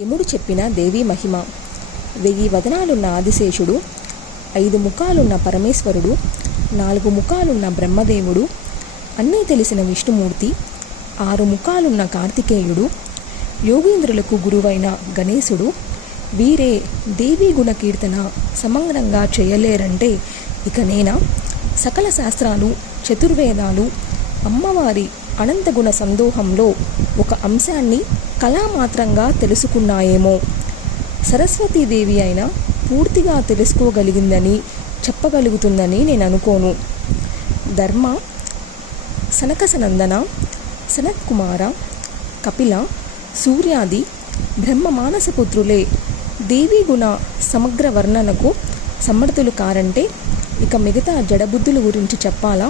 యముడు చెప్పిన దేవీ మహిమ. 1000 వదనాలున్న ఆదిశేషుడు, 5 ముఖాలున్న పరమేశ్వరుడు, 4 ముఖాలున్న బ్రహ్మదేవుడు, అన్నీ తెలిసిన విష్ణుమూర్తి, 6 ముఖాలున్న కార్తికేయుడు, యోగీంద్రులకు గురువైన గణేశుడు, వీరే దేవీ గుణ కీర్తన సమగ్రంగా చేయలేరంటే ఇక నేనా? సకల శాస్త్రాలు, చతుర్వేదాలు అమ్మవారి అనంతగుణ సందోహంలో ఒక అంశాన్ని కళామాత్రంగా తెలుసుకున్నాయేమో. సరస్వతీదేవి అయినా పూర్తిగా తెలుసుకోగలిగిందని చెప్పగలుగుతుందని నేను అనుకోను. ధర్మ, సనకసనందన, సనత్కుమార, కపిల, సూర్యాది బ్రహ్మ మానసపుత్రులే దేవీ గుణ సమగ్ర వర్ణనకు సమర్థులు కారంటే ఇక మిగతా జడబుద్ధుల గురించి చెప్పాలా?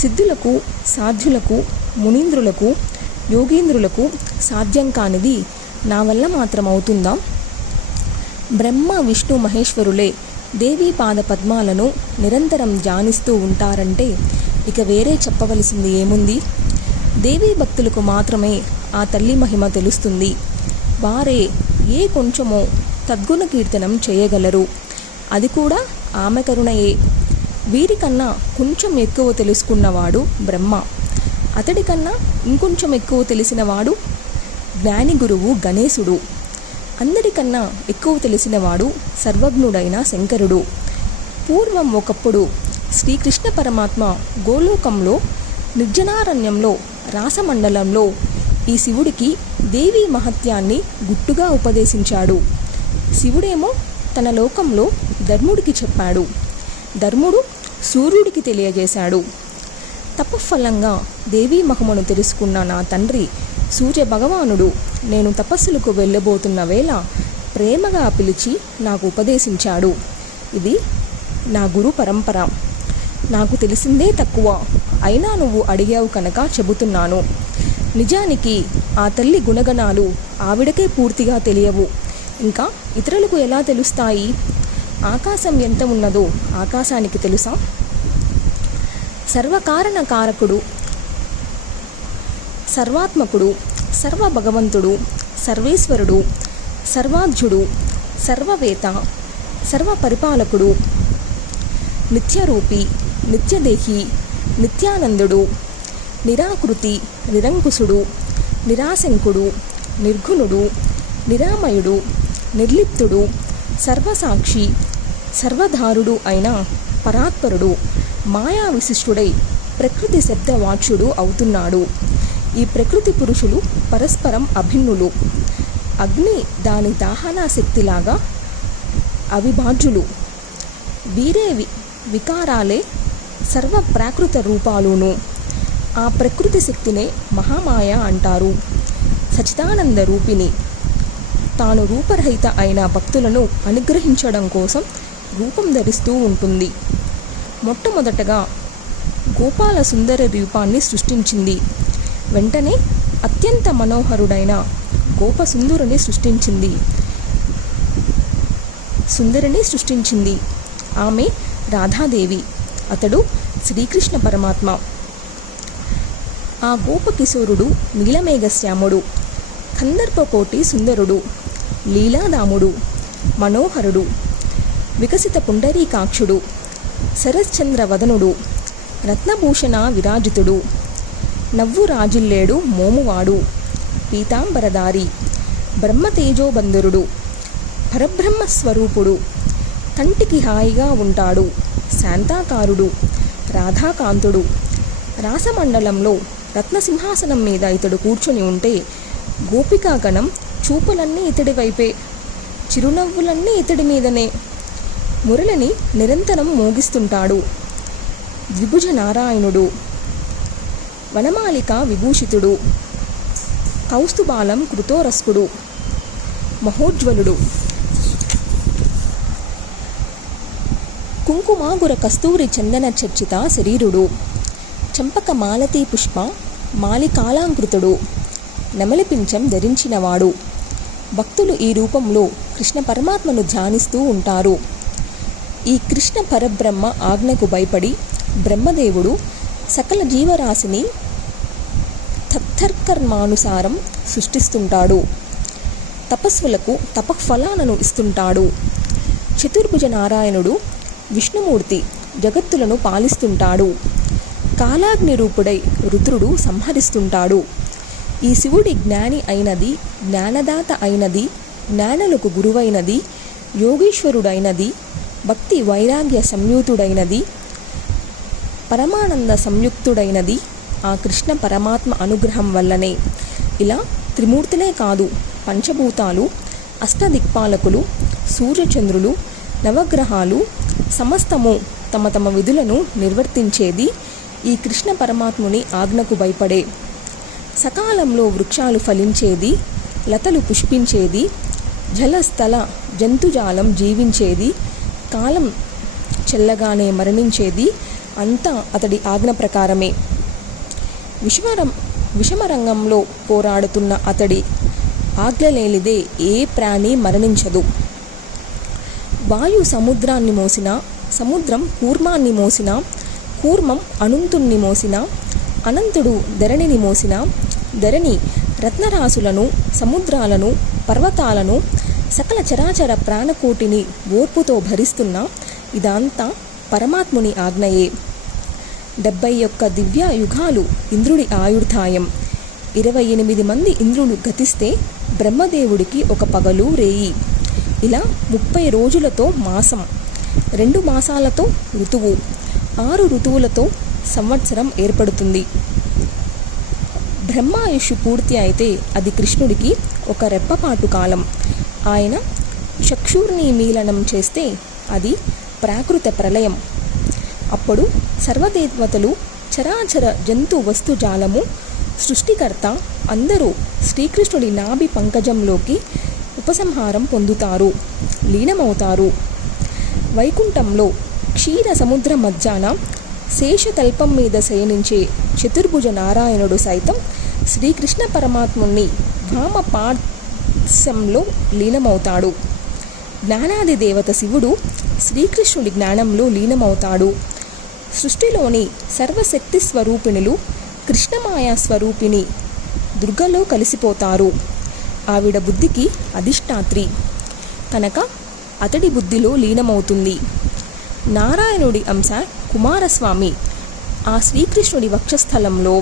సిద్ధులకు, సాధ్యులకు, మునీంద్రులకు, యోగీంద్రులకు సాధ్యం కానిది నా వల్ల మాత్రం అవుతుందా? బ్రహ్మ, విష్ణు, మహేశ్వరులే దేవీ పాద పద్మాలను నిరంతరం ధ్యానిస్తూ ఉంటారంటే ఇక వేరే చెప్పవలసింది ఏముంది? దేవీ భక్తులకు మాత్రమే ఆ తల్లి మహిమ తెలుస్తుంది. వారే ఏ కొంచెమో తద్గుణ కీర్తనం చేయగలరు. అది కూడా ఆమె కరుణయే. వీరికన్నా కొంచెం ఎక్కువ తెలుసుకున్నవాడు బ్రహ్మ. అతడికన్నా ఇంకొంచెం ఎక్కువ తెలిసినవాడు జ్ఞాని గురువు గణేశుడు. అందరికన్నా ఎక్కువ తెలిసినవాడు సర్వజ్ఞుడైన శంకరుడు. పూర్వం ఒకప్పుడు శ్రీకృష్ణ పరమాత్మ గోలోకంలో నిర్జనారణ్యంలో రాసమండలంలో ఈ శివుడికి దేవీ మహత్యాన్ని గుట్టుగా ఉపదేశించాడు. శివుడేమో తన లోకంలో ధర్ముడికి చెప్పాడు. ధర్ముడు సూర్యుడికి తెలియజేశాడు. తపఫలంగా దేవీ మహిమను తెలుసుకున్న నా తండ్రి సూర్య భగవానుడు నేను తపస్సులకు వెళ్ళబోతున్న వేళ ప్రేమగా పిలిచి నాకు ఉపదేశించాడు. ఇది నా గురు పరంపర. నాకు తెలిసిందే తక్కువ, అయినా నువ్వు అడిగావు కనుక చెబుతున్నాను. నిజానికి ఆ తల్లి గుణగణాలు ఆవిడకే పూర్తిగా తెలియవు. ఇంకా ఇతరులకు ఎలా తెలుస్తాయి? ఆకాశం ఎంత ఉన్నదో ఆకాశానికి తెలుసా? సర్వకారణ కారకుడు, సర్వాత్మకుడు, సర్వభగవంతుడు, సర్వేశ్వరుడు, సర్వాధ్యుడు, సర్వవేత, సర్వపరిపాలకుడు, నిత్యరూపి, నిత్యదేహి, నిత్యానందుడు, నిరాకృతి, నిరంకుశుడు, నిరాశంకుడు, నిర్గుణుడు, నిరామయుడు, నిర్లిప్తుడు, సర్వసాక్షి, సర్వధారుడు అయిన పరాత్పరుడు, మాయా విశిష్టుడై ప్రకృతి శబ్దవాచ్యుడు అవుతున్నాడు. ఈ ప్రకృతి పురుషులు పరస్పరం అభిన్నులు. అగ్ని దాని దాహనా శక్తిలాగా అవిభాజ్యులు. వీరే వికారాలే సర్వ ప్రాకృత రూపాలును. ఆ ప్రకృతి శక్తినే మహామాయ అంటారు. సచిదానంద రూపిణి. తాను రూపరహిత అయిన భక్తులను అనుగ్రహించడం కోసం రూపం ధరిస్తూ ఉంటుంది. మొట్టమొదటగా గోపాల సుందర రూపాన్ని సృష్టించింది. వెంటనే అత్యంత మనోహరుడైన గోపసుందరుని సృష్టించింది. ఆమె రాధాదేవి, అతడు శ్రీకృష్ణ పరమాత్మ. ఆ గోపకిశోరుడు నీలమేఘశ్యాముడు, కందర్పకోటి సుందరుడు, లీలాదాముడు, మనోహరుడు, వికసిత పుండరీకాక్షుడు, శరశ్చంద్ర వదనుడు, రత్నభూషణ విరాజితుడు, నవ్వు రాజిల్లేడు మోమువాడు, పీతాంబరధారి, బ్రహ్మతేజోబంధురుడు, పరబ్రహ్మస్వరూపుడు, కంటికి హాయిగా ఉంటాడు, శాంతాకారుడు, రాధాకాంతుడు. రాసమండలంలో రత్నసింహాసనం మీద ఇతడు కూర్చొని ఉంటే గోపికాగణం చూపులన్నీ ఇతడి వైపే, చిరునవ్వులన్నీ ఇతడి మీదనే. మురళిని నిరంతరం మోగిస్తుంటాడు. ద్విభుజ నారాయణుడు, వనమాలిక విభూషితుడు, కౌస్తుబాలం కృతోరస్కుడు, మహోజ్వలుడు, కుంకుమాగుర కస్తూరి చందన చర్చిత శరీరుడు, చంపక మాలతీ పుష్ప మాలికాలాంకృతుడు, నెమలిపించం ధరించినవాడు. భక్తులు ఈ రూపంలో కృష్ణ పరమాత్మను ధ్యానిస్తూ ఉంటారు. ఈ కృష్ణ పరబ్రహ్మ ఆజ్ఞకు భయపడి బ్రహ్మదేవుడు సకల జీవరాశిని తత్తర్కర్మానుసారం సృష్టిస్తుంటాడు. తపస్సులకు తపఫలాలను ఇస్తుంటాడు. చతుర్భుజ నారాయణుడు విష్ణుమూర్తి జగత్తులను పాలిస్తుంటాడు. కాలాగ్ని రూపుడై రుద్రుడు సంహరిస్తుంటాడు. ఈ శివుడి జ్ఞాని అయినది, జ్ఞానదాత అయినది, జ్ఞానులకు గురువైనది, యోగీశ్వరుడైనది, భక్తి వైరాగ్య సంయుతుడైనది, పరమానంద సంయుక్తుడైనది ఆ కృష్ణ పరమాత్మ అనుగ్రహం వల్లనే. ఇలా త్రిమూర్తులే కాదు, పంచభూతాలు, అష్టదిక్పాలకులు, సూర్యచంద్రులు, నవగ్రహాలు సమస్తము తమ తమ విధులను నిర్వర్తించేది ఈ కృష్ణ పరమాత్ముని ఆజ్ఞకు భయపడే. సకాలంలో వృక్షాలు ఫలించేది, లతలు పుష్పించేది, జలస్థల జంతుజాలం జీవించేది, కాలం చెల్లగానే మరణించేది అంతా అతడి ఆజ్ఞ ప్రకారమే. విషమరంగంలో పోరాడుతున్న అతడి ఆజ్ఞ లేనిదే ఏ ప్రాణి మరణించదు. వాయు సముద్రాన్ని మోసినా, సముద్రం కూర్మాన్ని మోసినా, కూర్మం అనంతుణ్ణి మోసినా, అనంతుడు ధరణిని మోసినా, ధరణి రత్నరాశులను, సముద్రాలను, పర్వతాలను, సకల చరాచర ప్రాణకోటిని ఓర్పుతో భరిస్తున్న ఇదంతా పరమాత్ముని ఆజ్ఞయే. 71 దివ్య యుగాలు ఇంద్రుడి ఆయుర్దాయం. 28 మంది ఇంద్రులు గతిస్తే బ్రహ్మదేవుడికి ఒక పగలు రేయి. ఇలా 30 రోజులతో మాసం, 2 మాసాలతో ఋతువు, 6 ఋతువులతో సంవత్సరం ఏర్పడుతుంది. బ్రహ్మాయుషు పూర్తి అయితే అది కృష్ణుడికి ఒక రెప్పపాటు కాలం. ఆయన చక్షుర్ని మీలనం చేస్తే అది ప్రాకృత ప్రళయం. అప్పుడు సర్వదేవతలు, చరాచర జంతు వస్తుజాలము, సృష్టికర్త అందరూ శ్రీకృష్ణుడి నాభి పంకజంలోకి ఉపసంహారం పొందుతారు, లీనమవుతారు. వైకుంఠంలో క్షీర సముద్ర మధ్యాన శేషతల్పం మీద శయనించే చతుర్భుజ నారాయణుడు సైతం శ్రీకృష్ణ పరమాత్ముని వామపార్శ్వంలో లీనమవుతాడు. జ్ఞానాది దేవత శివుడు శ్రీకృష్ణుడి జ్ఞానంలో లీనమవుతాడు. సృష్టిలోని సర్వశక్తి స్వరూపిణులు కృష్ణమాయా స్వరూపిణి దుర్గలో కలిసిపోతారు. ఆవిడ బుద్ధికి అధిష్టాత్రి కనుక అతడి బుద్ధిలో లీనమవుతుంది. నారాయణుడి అంశ కుమారస్వామి ఆ శ్రీకృష్ణుడి వక్షస్థలంలో,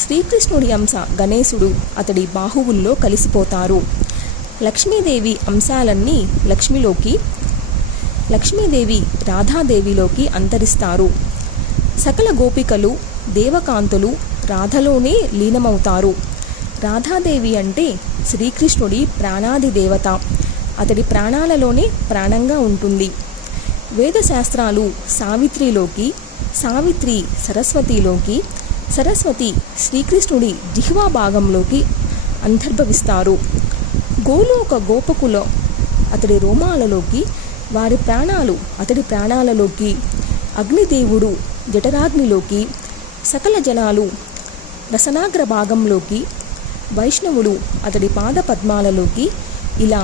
శ్రీకృష్ణుడి అంశ గణేశుడు అతడి బాహువుల్లో కలిసిపోతారు. లక్ష్మీదేవి అంశాలన్నీ లక్ష్మీదేవి రాధాదేవిలోకి అంతరిస్తారు. సకల గోపికలు, దేవకాంతులు రాధలోనే లీనమవుతారు. రాధాదేవి అంటే శ్రీకృష్ణుడి ప్రాణాది దేవత. అతడి ప్రాణాలలోనే ప్రాణంగా ఉంటుంది. వేదశాస్త్రాలు సావిత్రిలోకి, సావిత్రి సరస్వతిలోకి, సరస్వతి శ్రీకృష్ణుడి జిహ్వా భాగంలోకి అంతర్భవిస్తారు. గోలోక గోపకుల అతడి రోమాలలోకి, వారి ప్రాణాలు అతడి ప్రాణాలలోకి, అగ్నిదేవుడు జఠరాగ్నిలోకి, సకల జనాలు రసనాగ్ర భాగంలోకి, వైష్ణవుడు అతడి పాద పద్మాలలోకి, ఇలా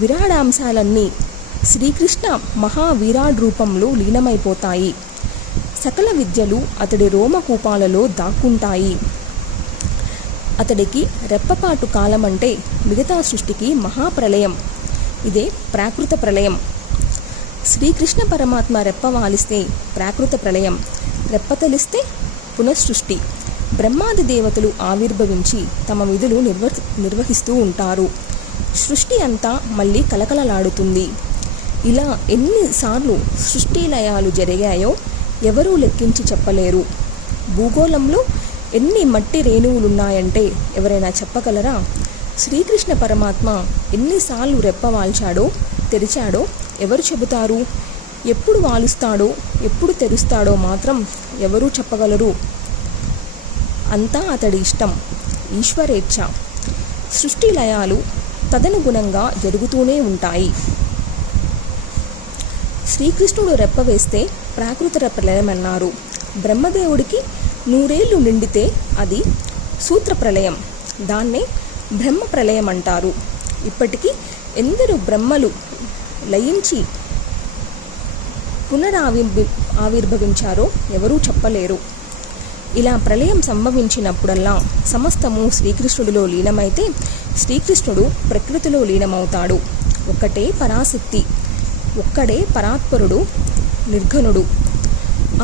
విరాడాంశాలన్నీ శ్రీకృష్ణ మహావిరాడ్ రూపంలో లీనమైపోతాయి. సకల విద్యలు అతడి రోమకూపాలలో దాక్కుంటాయి. అతడికి రెప్పపాటు కాలం అంటే మిగతా సృష్టికి మహాప్రళయం. ఇదే ప్రాకృత ప్రళయం. శ్రీకృష్ణ పరమాత్మ రెప్ప వాలిస్తే ప్రాకృత ప్రళయం, రెప్పతలిస్తే పునఃసృష్టి. బ్రహ్మాది దేవతలు ఆవిర్భవించి తమ విధులు నిర్వహిస్తూ ఉంటారు. సృష్టి అంతా మళ్ళీ కలకలలాడుతుంది. ఇలా ఎన్నిసార్లు సృష్టి లయాలు జరిగాయో ఎవరూ లెక్కించి చెప్పలేరు. భూగోళంలో ఎన్ని మట్టి రేణువులున్నాయంటే ఎవరైనా చెప్పగలరా? శ్రీకృష్ణ పరమాత్మ ఎన్నిసార్లు రెప్ప వాల్చాడో, తెరిచాడో ఎవరు చెబుతారు? ఎప్పుడు వాలుస్తాడో, ఎప్పుడు తెరుస్తాడో మాత్రం ఎవరూ చెప్పగలరు. అంతా అతడి ఇష్టం, ఈశ్వరేచ్ఛ. సృష్టి లయాలు తదనుగుణంగా జరుగుతూనే ఉంటాయి. శ్రీకృష్ణుడు రెప్ప వేస్తే ప్రాకృత ప్రళయమన్నారు. బ్రహ్మదేవుడికి 100 ఏళ్ళు నిండితే అది సూత్ర ప్రళయం. దాన్నే బ్రహ్మ ప్రళయం అంటారు. ఇప్పటికీ ఎందరు బ్రహ్మలు లయించి ఆవిర్భవించారో ఎవరూ చెప్పలేరు. ఇలా ప్రళయం సంభవించినప్పుడల్లా సమస్తము శ్రీకృష్ణుడిలో లీనమైతే శ్రీకృష్ణుడు ప్రకృతిలో లీనమవుతాడు. ఒక్కటే పరాశక్తి, ఒక్కడే పరాత్పరుడు, నిర్గుణుడు.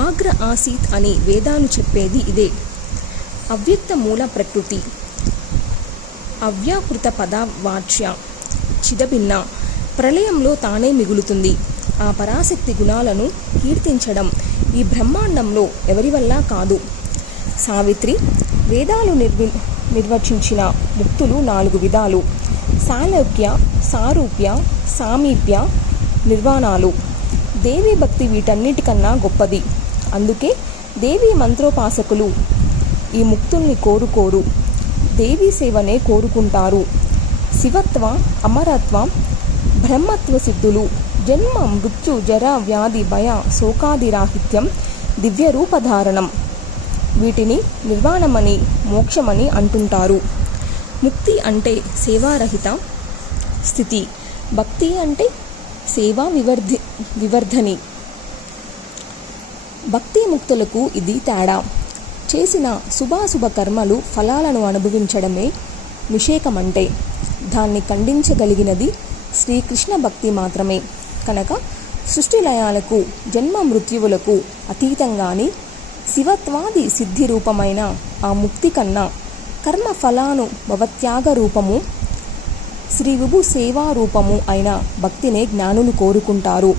ఆగ్ర ఆసీత్ అని వేదాలు చెప్పేది ఇదే. అవ్యక్త మూల ప్రకృతి, అవ్యాకృత పదవాచ్య చిదభిన్న ప్రళయంలో తానే మిగులుతుంది. ఆ పరాశక్తి గుణాలను కీర్తించడం ఈ బ్రహ్మాండంలో ఎవరి వల్ల కాదు. సావిత్రి వేదాలు నిర్వచించిన ముక్తులు 4 విధాలు: సాలోక్య, సారూప్య, సామీప్య, నిర్వాణాలు. దేవీ భక్తి వీటన్నిటికన్నా గొప్పది. అందుకే దేవీ మంత్రోపాసకులు ఈ ముక్తుల్ని కోరుకోరు, దేవీ సేవనే కోరుకుంటారు. శివత్వ, అమరత్వ, బ్రహ్మత్వ సిద్ధులు, జన్మ మృత్యు జర వ్యాధి భయ శోకాదిరాహిత్యం, దివ్య రూపధారణం, వీటిని నిర్వాణమని మోక్షమని అంటుంటారు. ముక్తి అంటే సేవారహిత స్థితి, భక్తి అంటే సేవా వివర్ధని. భక్తి ముక్తులకు ఇది తేడా. చేసిన శుభాశుభ కర్మలు ఫలాలను అనుభవించడమే నిషేకమంటే. దాన్ని ఖండించగలిగినది శ్రీకృష్ణ భక్తి మాత్రమే. కనుక సృష్టి లయాలకు జన్మ మృత్యువులకు అతీతంగాని శివత్వాది సిద్ధి రూపమైన ఆ ముక్తి కన్నా కర్మ ఫలాను భవత్యాగ రూపము, శ్రీ విభు సేవా రూపము అయిన భక్తినే జ్ఞానులు కోరుకుంటారు.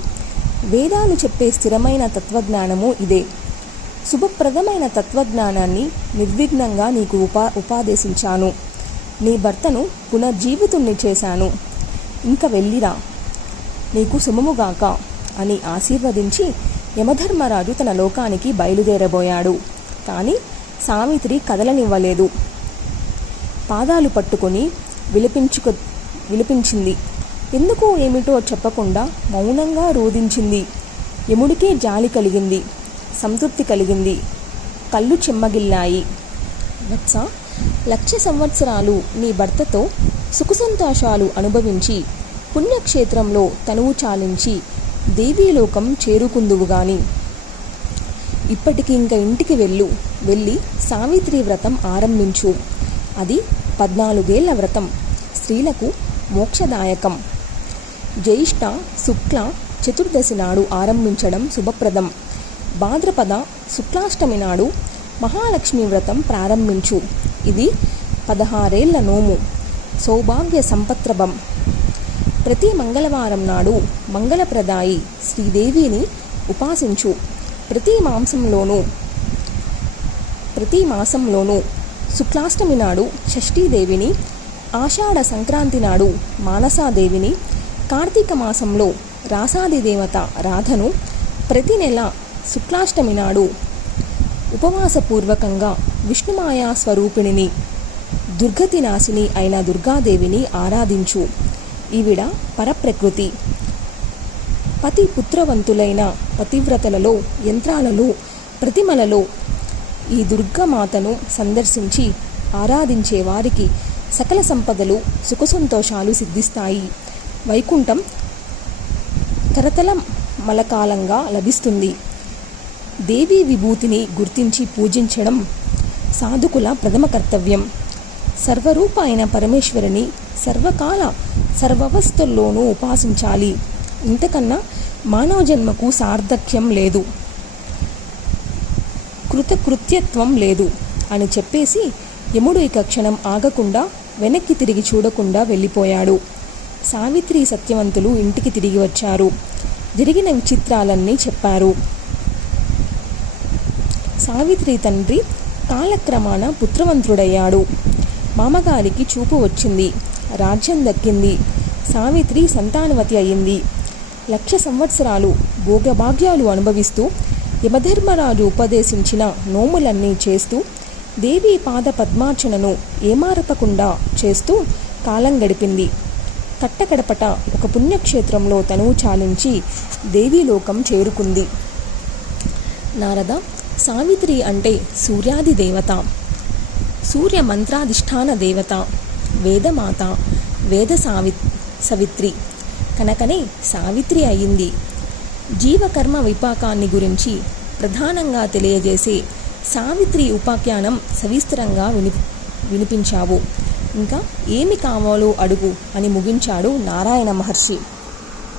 వేదాలు చెప్పే స్థిరమైన తత్వజ్ఞానము ఇదే. శుభప్రదమైన తత్వజ్ఞానాన్ని నిర్విఘ్నంగా నీకు ఉపాదేశించాను. నీ భర్తను పునర్జీవితుణ్ణి చేశాను. ఇంక వెళ్ళిరా, నీకు శుభముగాక అని ఆశీర్వదించి యమధర్మరాజు తన లోకానికి బయలుదేరబోయాడు. కానీ సావిత్రి కదలనివ్వలేదు. పాదాలు పట్టుకొని విలిపించింది. ఎందుకో ఏమిటో చెప్పకుండా మౌనంగా రోధించింది. యముడికే జాలి కలిగింది, సంతృప్తి కలిగింది. కళ్ళు చెమ్మగిల్లాయి. వత్స, 1,00,000 సంవత్సరాలు నీ భర్తతో సుఖసంతోషాలు అనుభవించి పుణ్యక్షేత్రంలో తనువు చాలించి దేవీలోకం చేరుకుందువు గాని ఇప్పటికి ఇంక ఇంటికి వెళ్ళి సావిత్రి వ్రతం ఆరంభించు. అది 14 ఏళ్ల వ్రతం. స్త్రీలకు మోక్షదాయకం. జ్యేష్ఠ శుక్ల చతుర్దశి నాడు ఆరంభించడం శుభప్రదం. భాద్రపద శుక్లాష్టమి నాడు మహాలక్ష్మి వ్రతం ప్రారంభించు. ఇది 16 ఏళ్ల నోము, సౌభాగ్య సంపత్రభం. ప్రతి మంగళవారం నాడు మంగళప్రదాయి శ్రీదేవిని ఉపాసించు. ప్రతి మాసంలోనూ శుక్లాష్టమి నాడు షష్ఠీదేవిని, ఆషాఢ సంక్రాంతి నాడు మానసాదేవిని, కార్తీక మాసంలో రాసాది దేవత రాధను, ప్రతి నెల శుక్లాష్టమి నాడు ఉపవాసపూర్వకంగా విష్ణుమాయా స్వరూపిణిని, దుర్గతి నాశిని అయిన దుర్గాదేవిని ఆరాధించు. ఈవిడ పరప్రకృతి. పతి పుత్రవంతులైన పతివ్రతలలో, యంత్రాలలో, ప్రతిమలలో ఈ దుర్గామాతను సందర్శించి ఆరాధించే వారికి సకల సంపదలు, సుఖసంతోషాలు సిద్ధిస్తాయి. వైకుంఠం కరతల మలకాలంగా లభిస్తుంది. దేవీ విభూతిని గుర్తించి పూజించడం సాధుకుల ప్రథమ కర్తవ్యం. సర్వరూప అయిన పరమేశ్వరిని సర్వకాల సర్వవస్థల్లోనూ ఉపాసించాలి. ఇంతకన్నా మానవ జన్మకు సార్థక్యం లేదు, కృతకృత్యత్వం లేదు అని చెప్పేసి యముడు ఇక క్షణం ఆగకుండా వెనక్కి తిరిగి చూడకుండా వెళ్ళిపోయాడు. సావిత్రి సత్యవంతులు ఇంటికి తిరిగి వచ్చారు. జరిగిన విచిత్రాలన్నీ చెప్పారు. సావిత్రి తండ్రి కాలక్రమాన పుత్రవంతుడయ్యాడు. మామగారికి చూపు వచ్చింది, రాజ్యం దక్కింది. సావిత్రి సంతానవతి అయింది. 1,00,000 సంవత్సరాలు భోగభాగ్యాలు అనుభవిస్తూ యమధర్మరాజు ఉపదేశించిన నోములన్నీ చేస్తూ దేవీ పాద పద్మార్చనను ఏమారపకుండా చేస్తూ కాలం గడిపింది. కట్టకడపట ఒక పుణ్యక్షేత్రంలో తనువు చాలించి దేవీలోకం చేరుకుంది. నారద, సావిత్రి అంటే సూర్యాది దేవత, సూర్య మంత్రాధిష్టాన దేవత, వేదమాత, వేద సవిత్రి కనుకనే సావిత్రి అయింది. జీవకర్మ విపాకాన్ని గురించి ప్రధానంగా తెలియజేసే సావిత్రి ఉపాఖ్యానం సవిస్తరంగా వినిపించావు. ఇంకా ఏమి కావాలో అడుగు అని ముగించాడు నారాయణ మహర్షి.